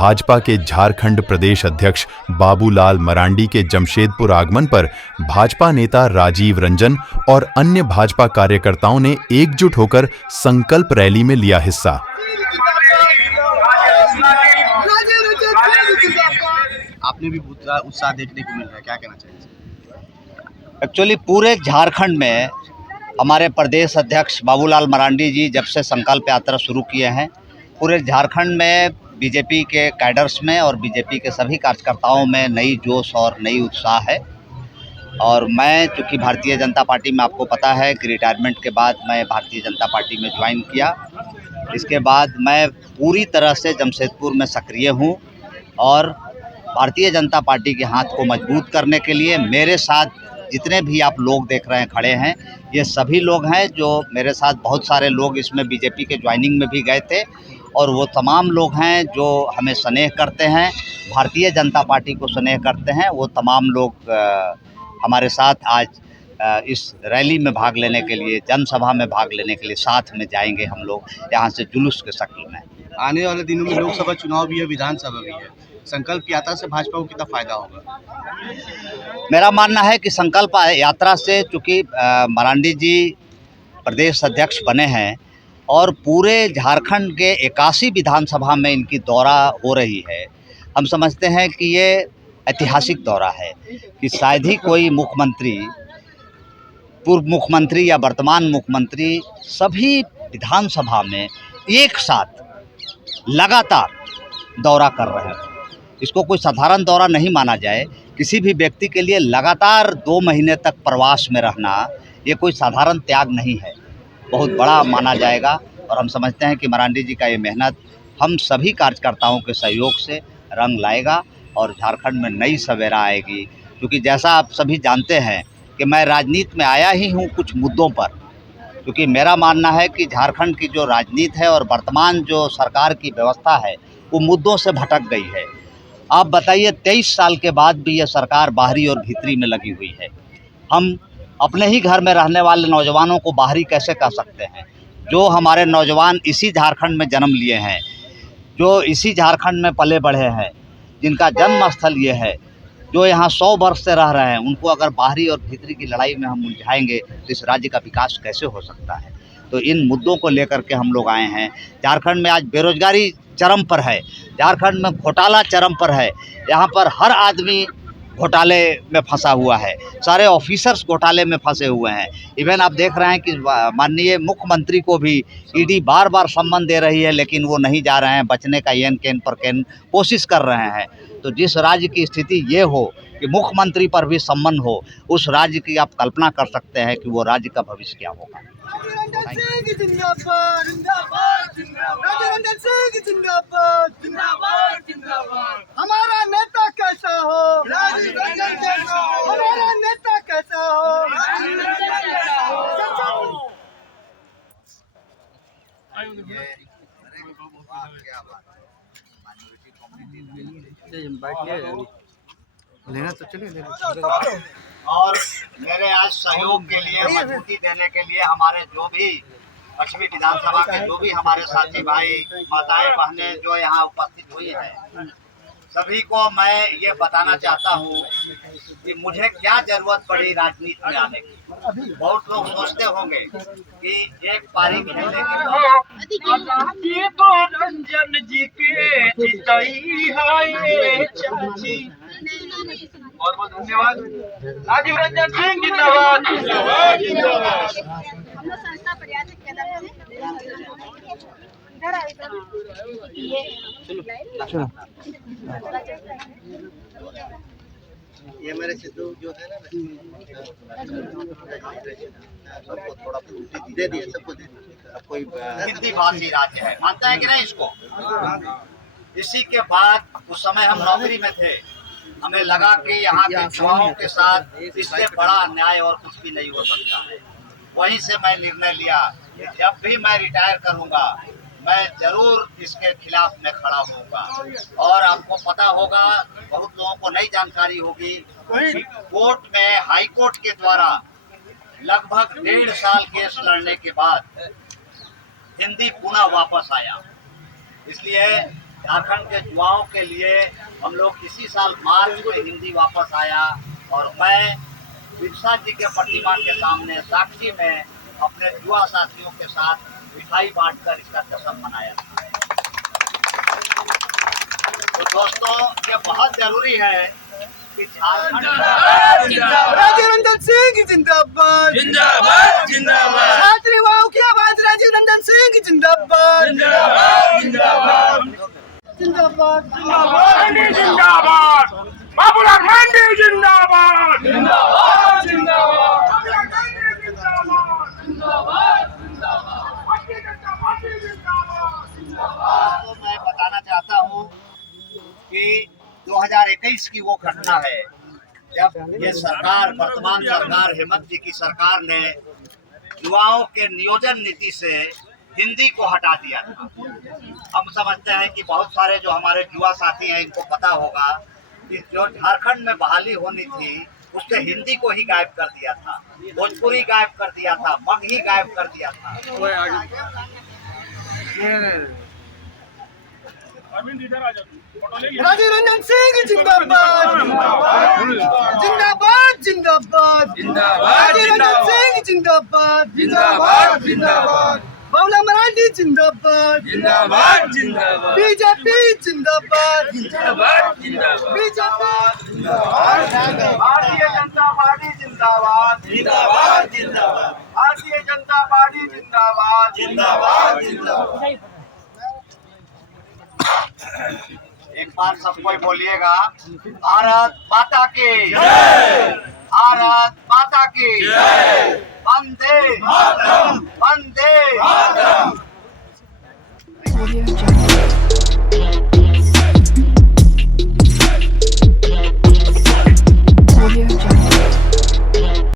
भाजपा के झारखंड प्रदेश अध्यक्ष बाबूलाल मरांडी के जमशेदपुर आगमन पर भाजपा नेता राजीव रंजन और अन्य भाजपा कार्यकर्ताओं ने एकजुट होकर संकल्प रैली में लिया हिस्सा। आपने भी उत्साह देखने को मिल रहा है, क्या कहना चाहिए? एक्चुअली पूरे झारखंड में हमारे प्रदेश अध्यक्ष बाबूलाल मरांडी जी जब से संकल्प यात्रा शुरू किए हैं, पूरे झारखंड में बीजेपी के कैडर्स में और बीजेपी के सभी कार्यकर्ताओं में नई जोश और नई उत्साह है। और मैं चूँकि भारतीय जनता पार्टी में, आपको पता है कि रिटायरमेंट के बाद मैं भारतीय जनता पार्टी में ज्वाइन किया, इसके बाद मैं पूरी तरह से जमशेदपुर में सक्रिय हूँ और भारतीय जनता पार्टी के हाथ को मजबूत करने के लिए मेरे साथ जितने भी आप लोग देख रहे हैं खड़े हैं, ये सभी लोग हैं जो मेरे साथ, बहुत सारे लोग इसमें बीजेपी के ज्वाइनिंग में भी गए थे और वो तमाम लोग हैं जो हमें स्नेह करते हैं, भारतीय जनता पार्टी को स्नेह करते हैं। वो तमाम लोग हमारे साथ आज इस रैली में भाग लेने के लिए, जनसभा में भाग लेने के लिए साथ में जाएंगे हम लोग यहाँ से जुलूस के शक्ल में। आने वाले दिनों में लोकसभा चुनाव भी है, विधानसभा भी है, संकल्प यात्रा से भाजपा को कितना फायदा होगा? मेरा मानना है कि संकल्प यात्रा से, चूँकि मरांडी जी प्रदेश अध्यक्ष बने हैं और पूरे झारखंड के 81 विधानसभा में इनकी दौरा हो रही है, हम समझते हैं कि ये ऐतिहासिक दौरा है कि शायद ही कोई मुख्यमंत्री, पूर्व मुख्यमंत्री या वर्तमान मुख्यमंत्री सभी विधानसभा में एक साथ लगातार दौरा कर रहे हैं। इसको कोई साधारण दौरा नहीं माना जाए। किसी भी व्यक्ति के लिए लगातार 2 महीने तक प्रवास में रहना, ये कोई साधारण त्याग नहीं है, बहुत बड़ा माना जाएगा। और हम समझते हैं कि मरांडी जी का ये मेहनत हम सभी कार्यकर्ताओं के सहयोग से रंग लाएगा और झारखंड में नई सवेरा आएगी। क्योंकि जैसा आप सभी जानते हैं कि मैं राजनीति में आया ही हूँ कुछ मुद्दों पर, क्योंकि मेरा मानना है कि झारखंड की जो राजनीति है और वर्तमान जो सरकार की व्यवस्था है, वो मुद्दों से भटक गई है। आप बताइए, 23 साल के बाद भी ये सरकार बाहरी और भीतरी में लगी हुई है। हम अपने ही घर में रहने वाले नौजवानों को बाहरी कैसे कह सकते हैं? जो हमारे नौजवान इसी झारखंड में जन्म लिए हैं, जो इसी झारखंड में पले बढ़े हैं, जिनका जन्म स्थल ये है, जो यहाँ 100 वर्ष से रह रहे हैं, उनको अगर बाहरी और भीतरी की लड़ाई में हम उलझाएंगे तो इस राज्य का विकास कैसे हो सकता है? तो इन मुद्दों को लेकर के हम लोग आए हैं। झारखंड में आज बेरोजगारी चरम पर है, झारखंड में घोटाला चरम पर है, यहाँ पर हर आदमी घोटाले में फंसा हुआ है, सारे ऑफिसर्स घोटाले में फंसे हुए हैं। इवन आप देख रहे हैं कि माननीय मुख्यमंत्री को भी ईडी बार बार सम्मन दे रही है, लेकिन वो नहीं जा रहे हैं, बचने का येन केन पर केन कोशिश कर रहे हैं। तो जिस राज्य की स्थिति ये हो कि मुख्यमंत्री पर भी सम्मन हो, उस राज्य की आप कल्पना कर सकते हैं कि वो राज्य का भविष्य क्या होगा। हमारा नेता कैसा हो, हमारा नेता कैसा हो। लेना तो चलिए। और मेरे आज सहयोग के लिए, मजबूती देने के लिए हमारे जो भी पश्चिमी विधानसभा के जो भी हमारे साथी भाई, माताएं, बहनें जो यहाँ उपस्थित हुई हैं, सभी को मैं ये बताना चाहता हूँ कि मुझे क्या जरूरत पड़ी राजनीति में आने की। बहुत लोग सोचते होंगे कि एक पारी खेलने के बाद रंजन जी के बहुत बहुत धन्यवाद। राजीव रंजन सिंह जिंदाबाद। ये मेरे सिद्धू जो है ना, सबको थोड़ा दे दिए, सबको दे दिए। अब कोई हिंदी भाषी राज्य है, मानता है कि नहीं इसको? इसी के बाद उस समय हम नौकरी में थे, हमें लगा कि यहाँ के युवाओं के साथ इससे बड़ा अन्याय और कुछ भी नहीं हो सकता है। वहीं से मैं निर्णय लिया कि जब भी मैं रिटायर करूँगा, मैं जरूर इसके खिलाफ में खड़ा होऊंगा। और आपको पता होगा, बहुत लोगों को नई जानकारी होगी कि कोर्ट में, हाई कोर्ट के द्वारा लगभग 1.5 साल केस लड़ने के बाद हिंदी पुनः वापस आया। इसलिए झारखंड के युवाओं के लिए हम लोग इसी साल मार्च में हिंदी वापस आया और मैं बिरसा जी के प्रतिमा के सामने साक्षी में अपने युवा साथियों के साथ मिठाई बांटकर इसका जश्न मनाया। तो दोस्तों, ये बहुत जरूरी है कि झारखंड राजीव रंजन सिंह जिंदाबाद जिंदाबाद जिंदाबाद छात्र युवाओं की आवाज राजीव रंजन सिंह जिंदाबाद जिंदाबाद जिंदाबाद जिंदाबाद गांधी जिंदाबाद बाबूलाल गांधी जिंदाबाद जिंदाबाद जिंदाबाद तो मैं बताना चाहता हूँ कि 2021 की वो घटना है जब ये सरकार, वर्तमान सरकार, हेमंत जी की सरकार ने युवाओं के नियोजन नीति से हिंदी को हटा दिया था। हम समझते हैं कि बहुत सारे जो हमारे युवा साथी हैं इनको पता होगा कि जो झारखंड में बहाली होनी थी उससे हिंदी को ही गायब कर दिया था, भोजपुरी गायब कर दिया था, मगही गायब कर दिया था। राजीव रंजन सिंह जिंदाबाद जिंदाबाद जिंदाबाद राजीव रंजन सिंह जिंदाबाद जिंदाबाद जिंदाबाद बाबूलाल मरांडी जिंदाबाद जिंदाबाद जिंदाबाद बीजेपी जिंदाबाद जिंदाबाद जिंदाबाद बीजेपी भारतीय जनता पार्टी जिंदाबाद जिंदाबाद जिंदाबाद भारतीय जनता पार्टी जिंदाबाद जिंदाबाद जिंदाबाद। एक बार सब कोई बोलिएगा, भारत माता की जय, भारत माता की जय, वंदे मातरम, वंदे मातरम।